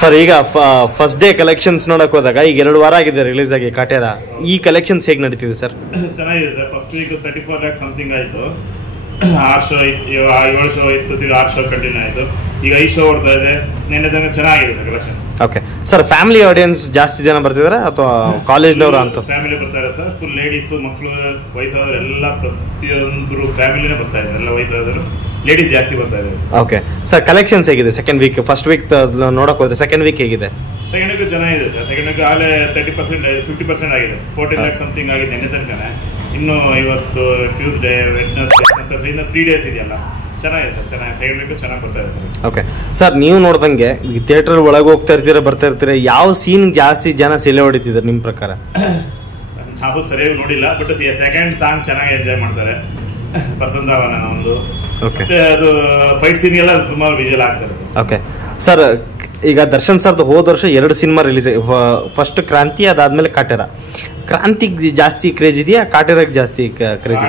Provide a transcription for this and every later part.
Sir ಈಗ first day collections ನೋಡಕ್ ಹೋದಾಗ ಈಗ 2 ವಾರ ಆಗಿದೆ ರಿಲೀಸ್ ಆಗಿ ಕಾಟೇರ. ಈ ಕಲೆಕ್ಷನ್ಸ್ ಹೇಗೆ ನಡೀತಿದೆ ಸರ್? ಚೆನ್ನಾಗಿದೆ sir. First week 34 lakhs something ಆಯಿತು. 6 ಶೋ ಇತ್ತು, 7 ಶೋ ಇತ್ತು, 6 ಶೋ ಕಂಟಿನ್ಯೂ ಆಯಿತು. ಈಗ 5 ಶೋ ಓಡ್ತಾ ಇದೆ. ನಿನ್ನೆ ತನಕ ಚೆನ್ನಾಗಿದೆ sir collection. Okay sir, family audience ಜಾಸ್ತಿ ಜನ ಬರ್ತಿದಾರೆ ಅಥವಾ ಕಾಲೇಜ್ನವರು ಅಂತ? ಫ್ಯಾಮಿಲಿ ಬರ್ತಾರೆ ಸರ್. ಫುಲ್ ಲೇಡೀಸು, ಮಕ್ಕಳು, ವಯಸ್ಸಾದವರು ಎಲ್ಲ ಪ್ರತಿಯೊಂದು ಫ್ಯಾಮಿಲಿನೇ ಬರ್ತಾ ಇದ್ದಾರೆ. ಎಲ್ಲ ವಯಸ್ಸಾದವರು, ಲೇಡೀಸ್ ಜಾಸ್ತಿ ಬರ್ತಾ ಇದ್ದಾರೆ. ಓಕೆ ಸರ್, ಕಲೆಕ್ಷನ್ಸ್ ಹೇಗಿದೆ ಸೆಕೆಂಡ್ ವೀಕ್? ಫಸ್ಟ್ ವೀಕ್ ನೋಡಕ್ ಹೋದ್ರೆ ಸೆಕೆಂಡ್ ವೀಕ್ ಹೇಗಿದೆ? ಸೆಕೆಂಡ್ ವೀಕ್ ಚೆನ್ನಾಗಿದೆ ಸರ್. ಸೆಕೆಂಡ್ ವೀಕ್ ಆಗಲೇ 30% 50% ಆಗಿದೆ. 14 lakhs ಸಮಥಿಂಗ್ ಆಗಿದೆ ನಿನ್ನೆ ತನಕ. ಇನ್ನು ಇವತ್ತು ಟ್ಯೂಸ್ಡೇ, ವೆಡ್ನೆಸ್ಡೇ ಅಂತ ಇನ್ನು 3 days ಇದೆಯಲ್ಲ, ಚೆನ್ನಾಗಿದೆ ಸರ್. ಚೆನ್ನಾಗಿ ಸೆಕೆಂಡ್ ವೀಕ್ ಚೆನ್ನಾಗಿ ಬರ್ತಾ ಇದೆ. ಓಕೆ ಸರ್, ನೀವು ನೋಡ್ದಂಗೆ ಥಿಯೇಟರ್ ಒಳಗೆ ಹೋಗ್ತಾ ಇರ್ತೀರಾ, ಬರ್ತಾ ಇರ್ತೀರಾ, ಯಾವ ಸೀನ್ ಜಾಸ್ತಿ ಜನ ಸೆಲೆ ಹೊಡಿತಿದ್ದಾರೆ ನಿಮ್ಮ ಪ್ರಕಾರ? ನಾವು ಸರಿಯಾಗಿ ನೋಡಿಲ್ಲ, ಬಟ್ ಸೆಕೆಂಡ್ ಸಾಂಗ್ ಚೆನ್ನಾಗಿ ಎಂಜಾಯ್ ಮಾಡ್ತಾರೆ. ಬಸಂತವನ ಒಂದು ಮತ್ತೆ ಅದು ಫೈಟ್ ಸೀನ್ ಎಲ್ಲ ಸುಮಾರು ವಿಜುವಲ್ ಆಗ್ತಾರೆ. ಓಕೆ ಸರ್, ಈಗ ದರ್ಶನ್ ಸರ್ದು ಹೋದ ವರ್ಷ 2 ಸಿನಿಮಾ ರಿಲೀಸ್. ಫಸ್ಟ್ ಕ್ರಾಂತಿ, ಅದಾದ್ಮೇಲೆ ಕಾಟೇರ. ಕ್ರಾಂತಿಗೆ ಜಾಸ್ತಿ ಕ್ರೇಜ್ ಇದೆಯಾ, ಕಾಟೇರಕ್ಕೆ ಜಾಸ್ತಿ craze?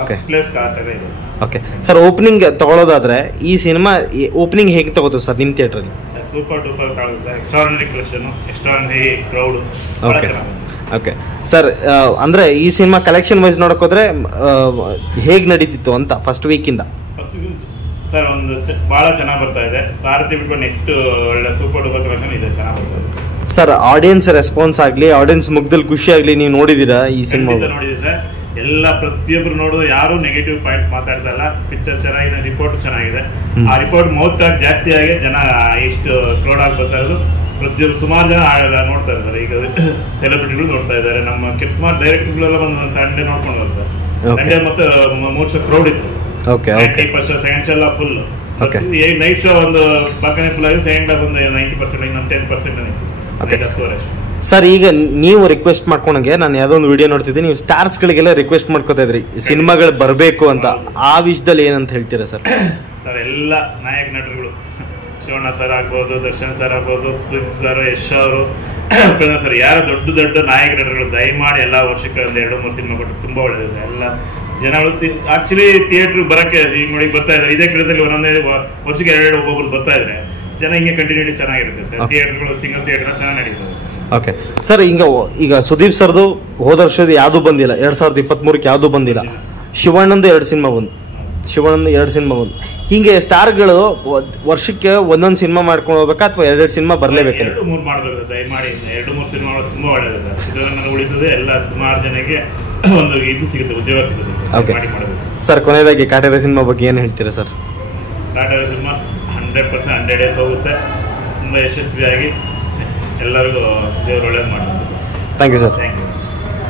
Okay okay sir, opening ತಗೊಳ್ಳೋದಾದ್ರೆ ಈ ಸಿನಿಮಾ ಓಪನಿಂಗ್ ಹೇಗೆ ತಗೋದು ಸರ್ ನಿಮ್ಮ ಥಿಯೇಟ್ರಲ್ಲಿ? ಸೂಪರ್ ಡೂಪರ್ ಕಾಣುತ್ತೆ. Extraordinary collection, extraordinary crowd. Okay sir, ಅಂದ್ರೆ ಈ ಸಿನಿಮಾ ಕಲೆಕ್ಷನ್ ವೈಸ್ ನೋಡಕ್ ಹೋದ್ರೆ ಹೇಗ್ ನಡೀತಿತ್ತು ಅಂತ ಫಸ್ಟ್ ವೀಕಿಂದ? ಸರ್ ಒಂದು ಬಹಳ ಚೆನ್ನಾಗಿ ಬರ್ತಾ ಇದೆ. ಸಾರಥಿ ಬಿಟ್ಕೊಂಡು ನೆಕ್ಸ್ಟ್ ಒಳ್ಳೆ ಸೂಪರ್ ಡೂಪರ್ ಕಲೆಕ್ಷನ್ ಇದೆ, ಚೆನ್ನಾಗಿ ಬರ್ತಾ ಇದೆ ಸರ್. ಆಡಿಯನ್ಸ್ ರೆಸ್ಪಾನ್ಸ್ ಆಗ್ಲಿ, ಆಡಿಯನ್ಸ್ ಮುಖದಲ್ಲಿ ಖುಷಿ ಆಗ್ಲಿ, ನೀವು ನೋಡಿದೀರಾ ಈ ಸಿನಿಮಾ? ನೋಡಿದ್ವಿ ಸರ್. ಎಲ್ಲ ಪ್ರತಿಯೊಬ್ರು ನೋಡೋದು, ಯಾರು ನೆಗೆಟಿವ್ ಪಾಯಿಂಟ್ಸ್ ಮಾತಾಡ್ತಾ ಇಲ್ಲ. ಪಿಕ್ಚರ್ ಚೆನ್ನಾಗಿದೆ, ರಿಪೋರ್ಟ್ ಚೆನ್ನಾಗಿದೆ. ಆ ರಿಪೋರ್ಟ್ ಮೌತ್ ಟಾಕ್ ಜಾಸ್ತಿ ಆಗಿ ಜನ ಎಷ್ಟು ಕ್ರೌಡ್ ಆಗಿ ಬರ್ತಾ ಇರೋದು. ಪ್ರತಿಯೊಬ್ಬರು ಸುಮಾರು ಜನ ನೋಡ್ತಾ ಇದ್ದಾರೆ. ಈಗ ಸೆಲೆಬ್ರಿಟಿಗಳು ನೋಡ್ತಾ ಇದ್ದಾರೆ. ನಮ್ಮ ಸುಮಾರು ಡೈರೆಕ್ಟರ್ಗಳೆಲ್ಲ ಒಂದು ಸಂಡೇ ನೋಡ್ಕೊಂಡು ಸರ್. ಸಂಡೇ ಮತ್ತೆ 3 ಶೋ ಕ್ರೌಡ್ ಇತ್ತು. 90% ಸೆಕೆಂಡ್ ಶೋ ಎಲ್ಲ ಫುಲ್. ನೈಟ್ ಶೋ ಒಂದು ಬಾಕನೆ ಫುಲ್ ಆಗಿ, ಸೆಕೆಂಡ್ ಒಂದು 90%, ಇನ್ನೊಂದು 10% ಇತ್ತು ಸರ್. ಈಗ ನೀವು ರಿಕ್ವೆಸ್ಟ್ ಮಾಡ್ಕೊಂಡಂಗೆ ನಾನು ಯಾವ್ದೋ ಒಂದು ವಿಡಿಯೋ ನೋಡ್ತಿದ್ದೆ, ನೀವು ಸ್ಟಾರ್ಸ್ ಗಳಿಗೆಲ್ಲ ರಿಕ್ವೆಸ್ಟ್ ಮಾಡ್ಕೋತಾ ಇದ್ರಿ ಸಿನಿಮಾಗಳು ಬರಬೇಕು ಅಂತ. ಆ ವಿಷಯದಲ್ಲಿ ಏನಂತ ಹೇಳ್ತೀರಾ ಸರ್? ಎಲ್ಲ ನಾಯಕ ನಟರುಗಳು, ಶಿವಣ್ಣ ಸರ್ ಆಗ್ಬೋದು, ದರ್ಶನ್ ಸರ್ ಆಗ್ಬೋದು, ಸುದೀಪ್ ಸರ್, ಯಶ್ ಅವರು ಸರ್, ಯಾರು ದೊಡ್ಡ ದೊಡ್ಡ ನಾಯಕ ನಟರುಗಳು ದಯಮಾಡಿ ಎಲ್ಲ ವರ್ಷಕ್ಕೆ ಒಂದು 2-3 ಸಿನಿಮಾ ಕೊಟ್ಟು ತುಂಬಾ ಒಳ್ಳೇದು ಸರ್. ಎಲ್ಲ ಜನಗಳು ಆಕ್ಚುಲಿ ಥಿಯೇಟರ್ ಬರಕ್ಕೆ ಈಗ ನೋಡಿ ಬರ್ತಾ ಇದ್ದಾರೆ. ಇದೇ ಕ್ರಮದಲ್ಲಿ ಒಂದೊಂದೇ ವರ್ಷಕ್ಕೆ 2 ಒಬ್ಬೊಬ್ರು ಬರ್ತಾ ಇದ್ರೆ ಜನ ಹಿಂಗೆ ಕಂಟಿನ್ಯೂಟಿ ಚೆನ್ನಾಗಿರುತ್ತೆ ಸರ್. ಥಿಯೇಟರ್ಗಳು ಸಿಂಗಲ್ ಥಿಯೇಟರ್ ಚೆನ್ನಾಗಿ ನಡೀತದೆ. ಓಕೆ ಸರ್, ಈಗ ಸುದೀಪ್ ಸರ್ದು ಹೋದ ವರ್ಷದ ಯಾವ್ದು ಬಂದಿಲ್ಲ, 2023ಕ್ಕೆ ಯಾವ್ದು ಬಂದಿಲ್ಲ. ಶಿವಣ್ಣಂದು 2 ಸಿನಿಮಾ ಬಂದು, ಹಿಂಗೆ ಸ್ಟಾರ್ಗಳು ವರ್ಷಕ್ಕೆ ಒಂದೊಂದು ಸಿನಿಮಾ ಮಾಡ್ಕೊಂಡು ಹೋಗ್ಬೇಕಾ ಅಥವಾ 2 ಸಿನಿಮಾ ಬರ್ಲೇಬೇಕು? 2-3 ಮಾಡಬೇಕು ದಯಮಾಡಿ. 2-3 ಸಿನಿಮಾ ತುಂಬಾ ಒಳ್ಳೇದು ಸರ್. ಇದನ್ನ ಉಳಿತದೆ, ಎಲ್ಲ ಸುಮಾರು ಜನಕ್ಕೆ ಒಂದು ಇದು ಸಿಗುತ್ತೆ, ಉದ್ಯೋಗ ಸಿಗುತ್ತೆ ಸರ್. ಮಾಡಬೇಕು ಸರ್. ಕೊನೆಯದಾಗಿ ಕಾಟೇರ ಸಿನಿಮಾ ಬಗ್ಗೆ ಏನು ಹೇಳ್ತೀರಾ ಸರ್? ಕಾಟೇರ ಸಿನಿಮಾ 100% 100 days ಹೋಗುತ್ತೆ. ತುಂಬ ಯಶಸ್ವಿಯಾಗಿ ಎಲ್ಲರಿಗೂ ದೇವರು ಒಳ್ಳೇದು ಮಾಡ್ತಾರೆ. Thank you sir. Thank you.